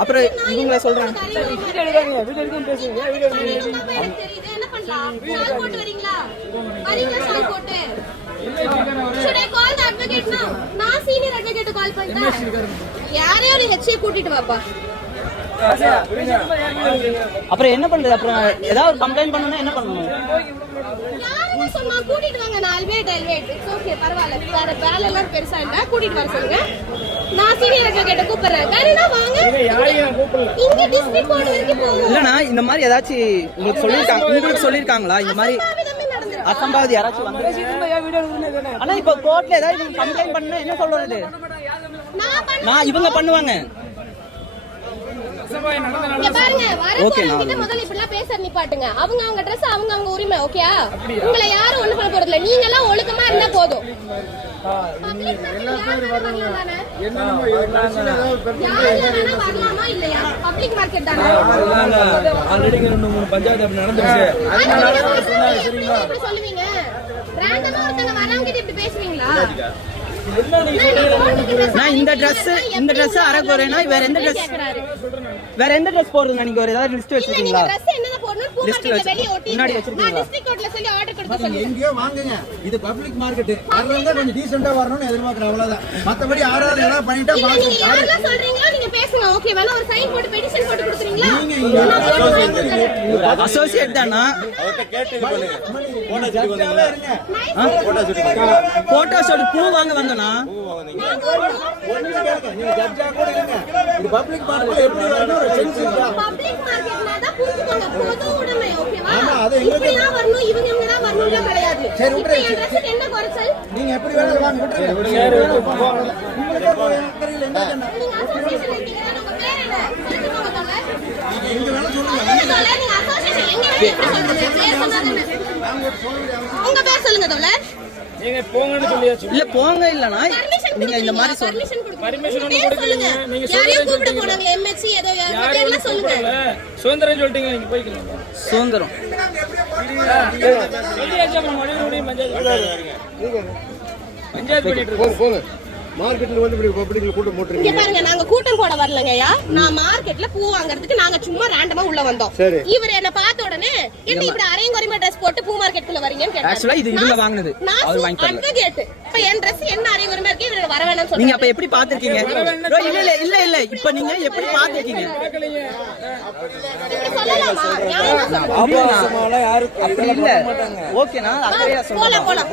அப்புறம் இவங்கள சொல்றாங்க அப்புறம் என்ன பண்றது? அப்புறம் ஏதாவது கம்ப்ளைண்ட் பண்ணனும், என்ன பண்ணணும்? சொன்னா கூட்டிட்டு வாங்க. 4 பேர் இட்ஸ் ஓகே, பரவாயில்ல. வேற வேலை எல்லாம் பெருசா இல்ல, கூட்டிட்டு வர சொல்லுங்க. நான் சீனியர் அட்வொகேட்ட கூப்பிடுறேன். வேறனா வாங்க, இங்க டிஸ்ட்ரிக்ட் கோர்ட் வரைக்கும் போங்க. இல்லனா இந்த மாதிரி ஏதாச்சும் உங்களுக்கு சொல்லிருக்காங்களா இந்த மாதிரி அசம்பாவிதம் யாராச்சும் வந்து? ஆனா இப்ப கோர்ட்ல ஏதாவது கம்ப்ளைண்ட் பண்ணா என்ன சொல்றது? நான் இவங்க பண்ணுவாங்க. பாருங்க, வரப்போறவங்க முதல்ல இப்படிலாம் பேச நிப்பாட்டுங்க. அவங்க ட்ரெஸ் அவங்க உரிமை, ஓகே? உங்களை யாரும் ஒண்ணு பண்ண போறது இல்ல. நீங்க எல்லாம் ஒழுக்கமா இருந்தா போதும். வரலாமா இல்லையா? பப்ளிக் மார்க்கெட் தானே. சொல்லுவீங்க ரேண்டமா ஒருத்தங்க வரவங்க இப்படி பேசுவீங்களா? நான் இந்த Dress அரகோரேனா வேற எந்த Dress போடுறீங்க? நீங்க ஒரு ஏதாவது லிஸ்ட் வச்சிருக்கீங்களா? Dress என்னத போடணும் லிஸ்ட் வெளிய ஓட்டி முன்னாடி வச்சிருக்கீங்களா? டிஸ்ட்ரிக்ட் கோர்ட்ல சொல்லி ஆர்டர் கொடுக்க சொல்லுங்க. எங்கயோ வாங்குங்க. இது பப்ளிக் மார்க்கெட். வரவங்க கொஞ்சம் டீசன்ட்டா வரணும்னு எதிர்பார்க்கறேன், அவ்வளவுதான். மத்தபடி யாராவது ஏதாவது பண்ணிட்டா பாருங்க. நீங்க யாரெல்லாம் சொல்றீங்களோ நீங்க பேசுங்க, ஓகே? வேணா ஒரு சைன் போட்டு பெட்டிஷன் போட்டு கொடுத்துறீங்களா? நீங்க அசோசியேட் தானா? அவர்ட்ட கேட்டு இது பண்ணுங்க. போட்டோ ஷூட் பண்ணுங்க. போட்டோ ஷூட் பூ வாங்க வந்தோம். நீங்க ஜட்ஜா கூட இருங்க. இது பப்ளிக் மார்க்கெட்ல எப்படி வரணும் ஒரு சென்ஸ் இருக்கா? பப்ளிக் மார்க்கெட்ல தான் புரிஞ்சுக்கோங்க, பொது உடைமை, ஓகேவா? ஆமா, அது இப்படிலாம் வரணும், இவங்க தான் வரணும்ல கிடையாது. சரி விட்டுரு. இந்த ட்ரெஸ்க்கு என்ன குறைச்சல்? நீங்க எப்படி வேணாலும் வாங்க, விட்டுருங்க. உங்களுக்கு தெரியல என்ன பண்ண? நீங்க அசோசியேஷன் இருக்கீங்க, உங்க பேர் என்ன? சொல்லுங்க தோழ. நீங்க எங்க வேணா சொல்லுங்க. தோழ, நீங்க அசோசியேஷன் எங்க வேணா எப்படி சொல்றீங்க? பேர் சொன்னாதானே. உங்க பேர் சொல்லுங்க தோழ. நீங்க போங்கன்னு சொல்லியாச்சு. இல்ல போங்க இல்லனா நீங்க இந்த மாதிரி பர்மிஷன் கொடுங்க. நீங்க யாரையும் கூப்பிட போறாங்க, எம்எச்சி ஏதோ யாரெல்லாம் சொல்லுங்க. சுதந்திரம் சொல்லிட்டீங்க, நீங்க போய்க்கலாம். சுதந்திரம் சொல்லியாச்சு. அப்புறம் மறுபடியும் பஞ்சாயத்து பண்ணிட்டு இருக்கோம். மார்க்கெட்ல வந்து இப்படி பப்ளிக்ல கூட்டம் போட்டுறீங்க. இங்க பாருங்க, நாங்க கூட்டம் போட வரலங்கயா. நான் மார்க்கெட்ல பூ வாங்குறதுக்கு நாங்க சும்மா ரேண்டமா உள்ள வந்தோம். இவர் என்ன பார்த்த உடனே என்ன இப்படி அரையங்குறைமா Dress போட்டு பூ மார்க்கெட்குள்ள வரீங்கன்னு கேட்டாரு. ஆக்சுவலா இது இவங்க வாங்குனது, அவர் வாங்கி தரல. அட்வொகேட் இப்ப என் Dress என்ன அரையங்குறைமா இருக்கு, இவர வர வேணாம்னு சொல்றாங்க. நீங்க அப்ப எப்படி பாத்துக்கிங்க? இல்ல இப்ப நீங்க எப்படி பாத்துக்கிங்க? இப்படி சொல்லலாமா? ஆபாசமால யாரும் அப்படி இல்ல. ஓகேனா அக்கறையா சொல்லுங்க. போலாம்